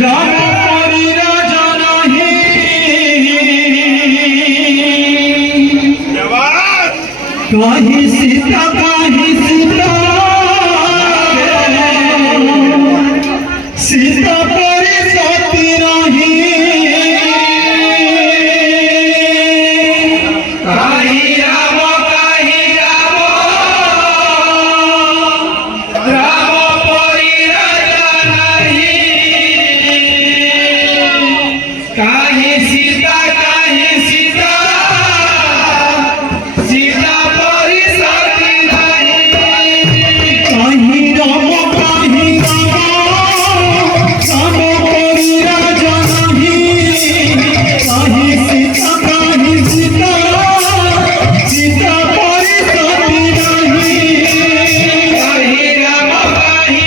राम परी राजा नहीं कहीं सीता कहीं सीता सीता परी सती नहीं कहीं राम राम परी राजा नहीं कहीं सीता सीता परी सती नहीं कहीं राम राम परी राजा नहीं कहीं सीता सीता परी सती नहीं कहीं राम परी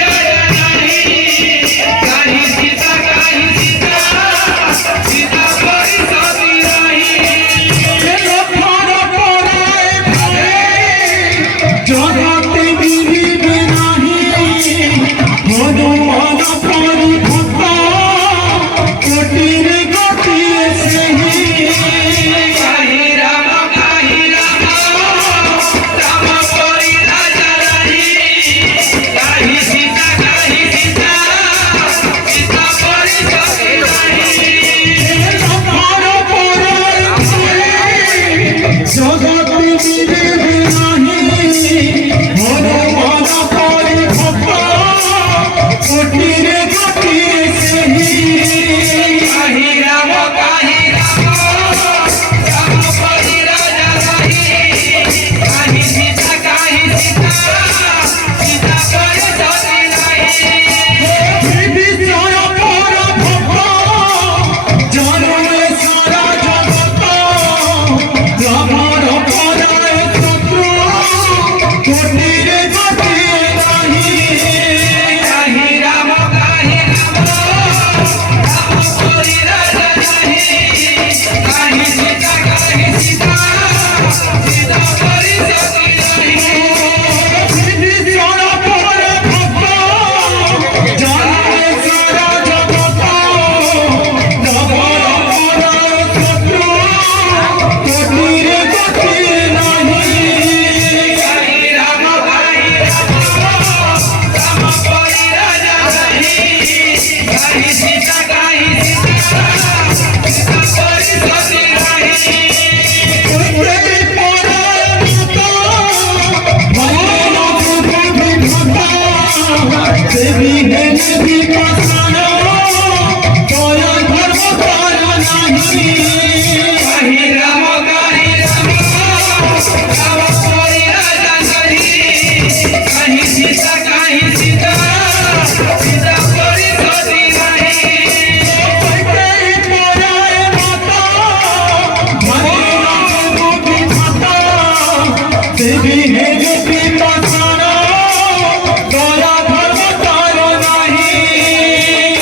राजा नहीं कहीं सीता परी सती नहीं जगत विविध नहीं हनुमान परी भक्त कोटिर गति से ही कहीं राम राम परी राजा नहीं कहीं सीता परी सती नहीं जगत विविध नहीं हनुमान परी भक्त कोटिर गति से ही कहीं राम परी राजा नहीं कहीं सीता परी सती नहीं विभीषण पर भक्त जाने सारा जगत रावण पराय शत्रु कोटिर गति नहीं कहीं राम परी राजा नहीं कहीं सीता परी सती नहीं विभीषण पर भक्त जाने सारा जगत रावण पराय शत्रु कोटिर गति नहीं कहीं राम परी राजा नहीं कहीं सीता परी सती नहीं देवी है नदी का सारा कोई धर्म तारा नहीं कहीं राम परी राजा नहीं कहीं सीता परी सती नहीं देवी है नदी का सारा कोई धर्म तारा नहीं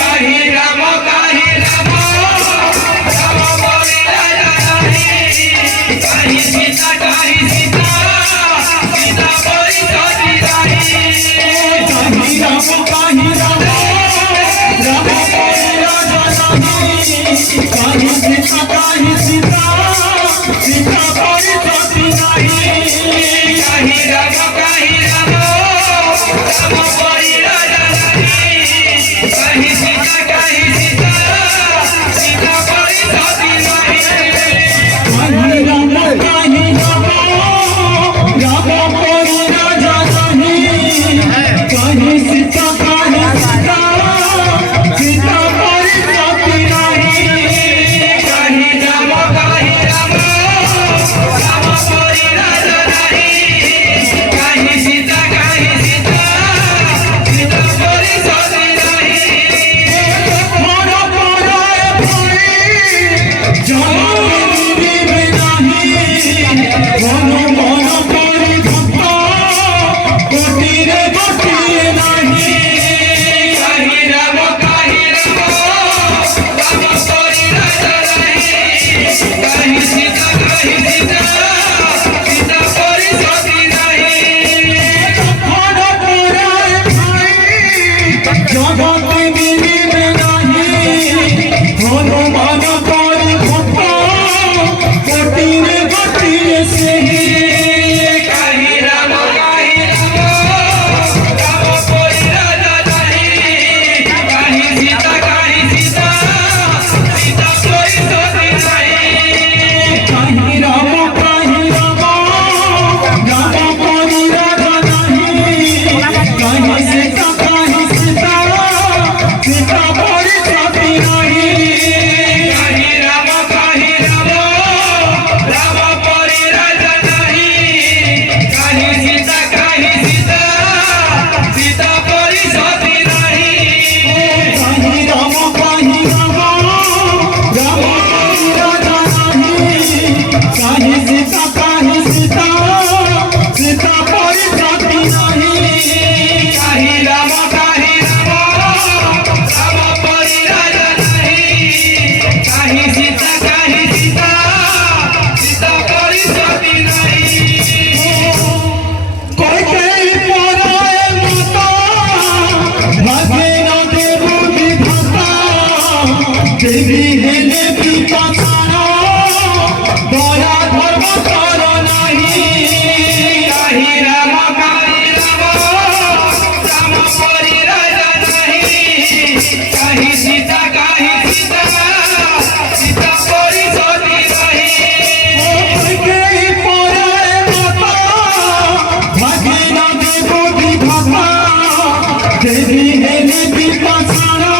पाछाड़ो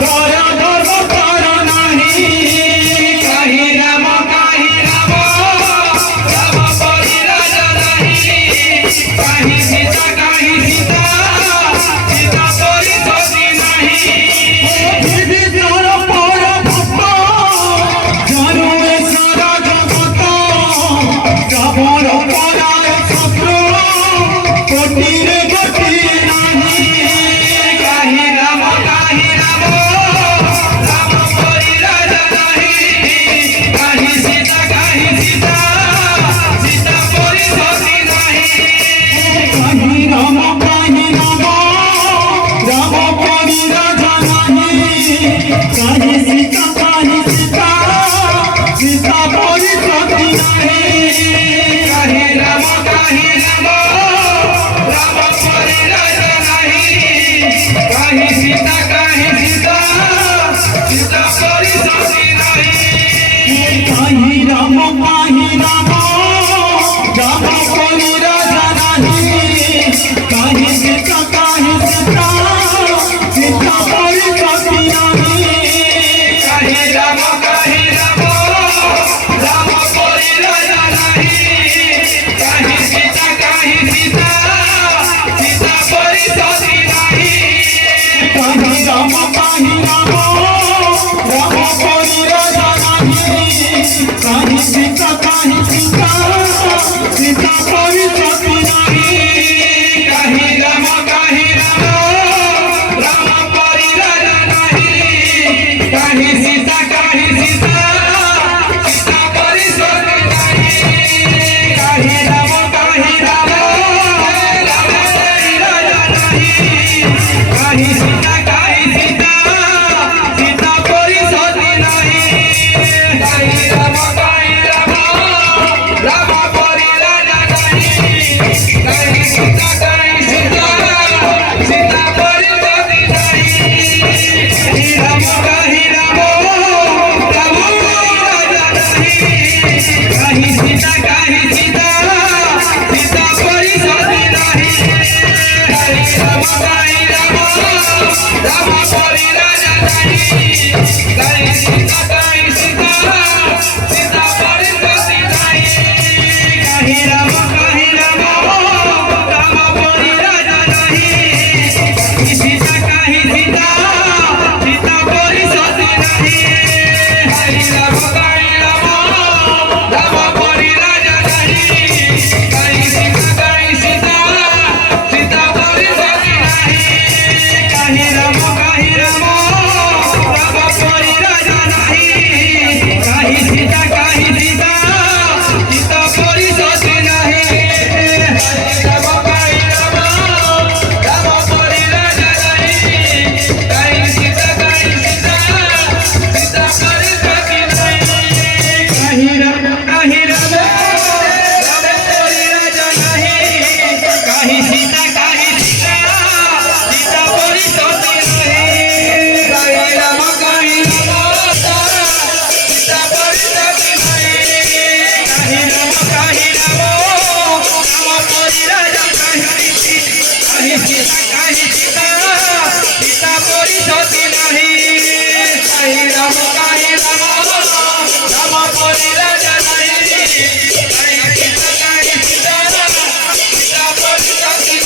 दया धर्म तार नाही कहीं राम परी राजा नहीं कहीं सीता सीता परी सती नहीं विभीषण पर भक्त जानू सारा जगत रावण पराय शत्रु कोटि रे कोटि नाही कहीं राम परी राजा नहीं कहीं सीता सीता परी सती नहीं कहीं राम राम परी राजा नाही कहीं सीता सीता परी सती नाही कहीं राम परी राजा नहीं कहीं सीता सीता परी सती नहीं कहीं राम राम परी राजा नाही कहीं सीता सीता परी सती नाही कहीं राम परी राजा नहीं कहीं सीता सीता परी सती नहीं कहीं राम राम परी राजा नाही कहीं सीता सीता परी सती नाही कहीं राम परी राजा नहीं कहीं सीता सीता परी सती नहीं कहीं राम परी राजा नहीं कहीं सीता सीता परी सती नहीं कहीं राम परी राजा नहीं कहीं सीता सीता परी सती नहीं कहीं राम परी राजा नहीं कहीं सीता सीता परी सती नहीं कहीं राम परी राजा नहीं कहीं सीता सीता परी सती नहीं कहीं राम परी राजा नहीं कहीं सीता सीता परी सती नहीं कहीं राम परी राजा नहीं कहीं सीता सीता परी सती नहीं कहीं राम परी राजा नहीं कहीं सीता सीता परी सती नहीं राम परी राजा नहीं कहीं सीता सीता परी सती नहीं कहीं राम परी राजा नहीं कहीं सीता सीता परी सती नहीं कहीं राम सीता परी सती नहीं कहीं राम परी राजा नहीं कहीं सीता सीता परी सती नहीं कहीं राम परी राजा नहीं कहीं सीता सीता परी सती